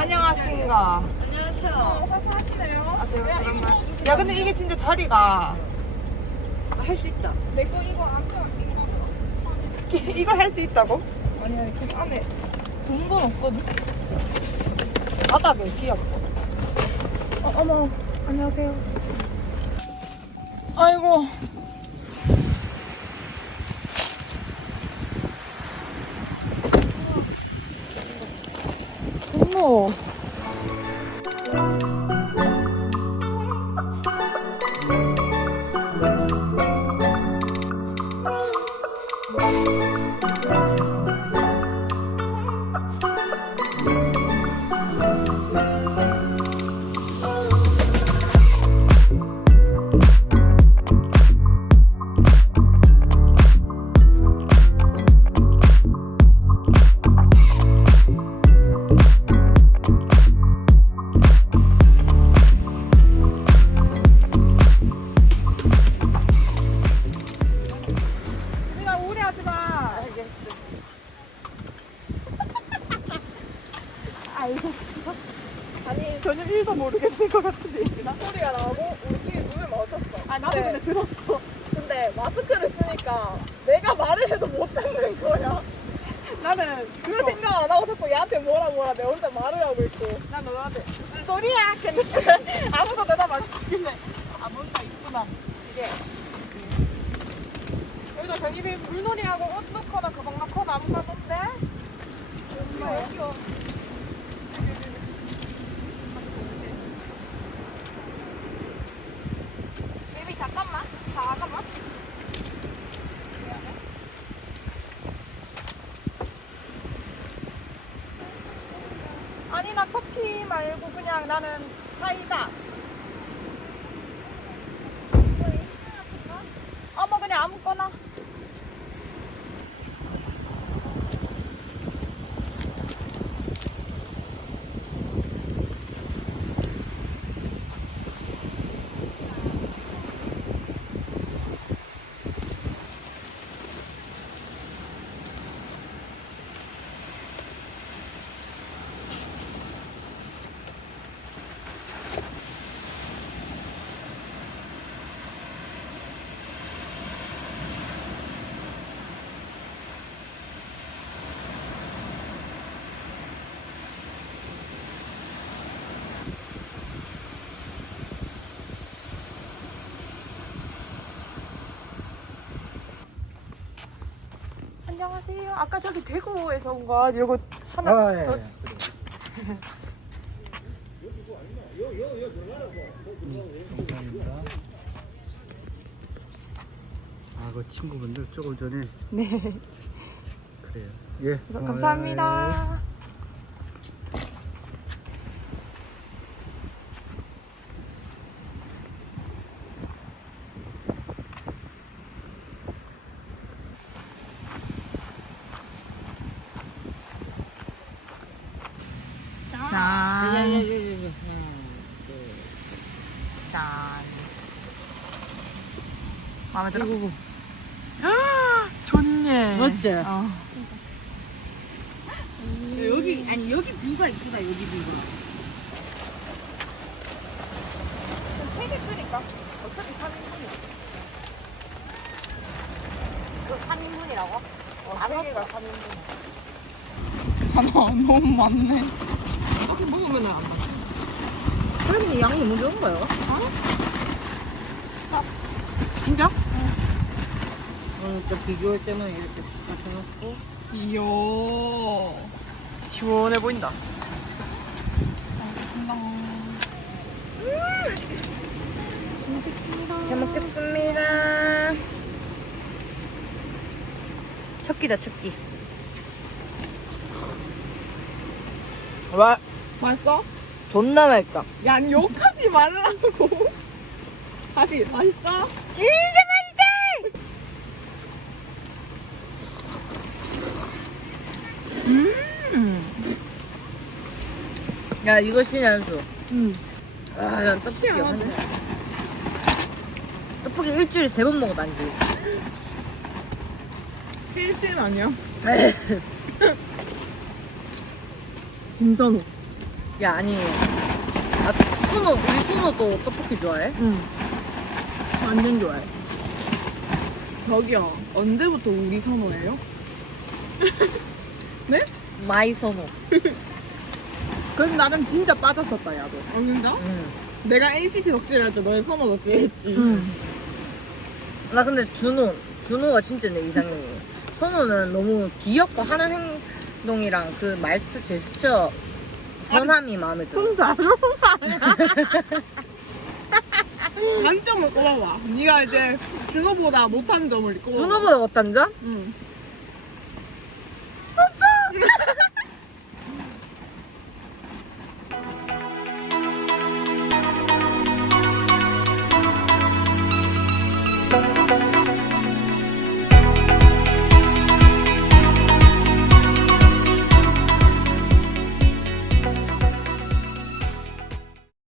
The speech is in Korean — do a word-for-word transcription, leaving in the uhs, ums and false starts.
안녕하신가. 안녕하세요. 화사하시네요. 아, 제가 그러면. 야, 근데 이게 진짜 자리가. 할 수 있다. 내 거 이거 아까 인가 봐. 이걸 할 수 있다고? 아니야, 그 안에 돈 건 없거든. 바닥에 귀엽고. 어, 어머, 안녕하세요. 아이고. 어머. 우리가 우려하지 마. 알겠어. 아니, 전혀 일도 모르겠는 것 같은데. 나 소리가 나고, 우리 눈을 맞췄어. 아, 나도 근데 들었어. 근데 마스크를 쓰니까 내가 말을 해도 못 듣는 거야. 나는 그 생각 안 하고 자꾸 얘한테 뭐라 뭐라 내 혼자 말을 하고 있고. 난 너한테 무슨 소리야? 했는데 아무도 대답 안 해주길래. 아, 뭔가 있구나. 이게. 여기도 저기 물놀이하고 옷 넣거나 가방 넣거나 아무 가던데? 여기요, 여기요. 베이비 잠깐만. 잠깐만. 아니 나 커피 말고 그냥 나는 사이다. 어머 그냥 아무거나. 안녕하세요. 아까 저기 대구에서 온 거 이거 하나 아, 예, 더. 예. 감사합니다. 아, 그 친구분들 조금 전에 네. 그래요. 예. 감사합니다. 짠. 예예예예. 짠. 마음에 들어? 이거 좋네. 맞지? 어. 여기 아니 여기 뷰가 이쁘다 여기 뷰가. 세개 끓일까? 어차피 삼 인분이야. 그 삼 인분이라고? 어, 세 개가 삼 인분. 하나 너무 많네. 이렇게 먹으면 안 돼. 그러면 양이 너무 적은 거예요? 진짜? 오늘 또 비주얼 때문에 이렇게 맞춰놓고. 이야. 시원해 보인다. 잘 먹겠습니다. 첫 끼다, 첫 끼. 와, 맛있어? 존나 맛있다. 야, 아니, 욕하지 말라고. 다시, 맛있어? 진짜 맛있다! 음. 야, 이거 신의 한 수. 응. 아, 난 떡볶이 한 떡볶이 일주일에 세 번 먹어다니지. 케이씨는 아니야? 김선호. 야 아니 아, 손호 우리 손호도 떡볶이 좋아해? 응. 완전 좋아해. 저기요, 언제부터 우리 선호예요? 네? 마이 손호. 그래서 나름 진짜 빠졌었다, 야도. 어, 진짜? 응. 내가 엔시티 덕질할 때 너의 선호 덕질했지. 응. 나 근데 준호 준호가 진짜 내 이상형이야. 손호는 너무 귀엽고 하는 행동이랑 그 말투 제스처 선함이 마음에 들어. 좀 다른 거 아니야? 단점을 꼽아봐. 네가 이제 준호보다 못한 점을 꼽아봐. 준호보다 어떤 점? 응.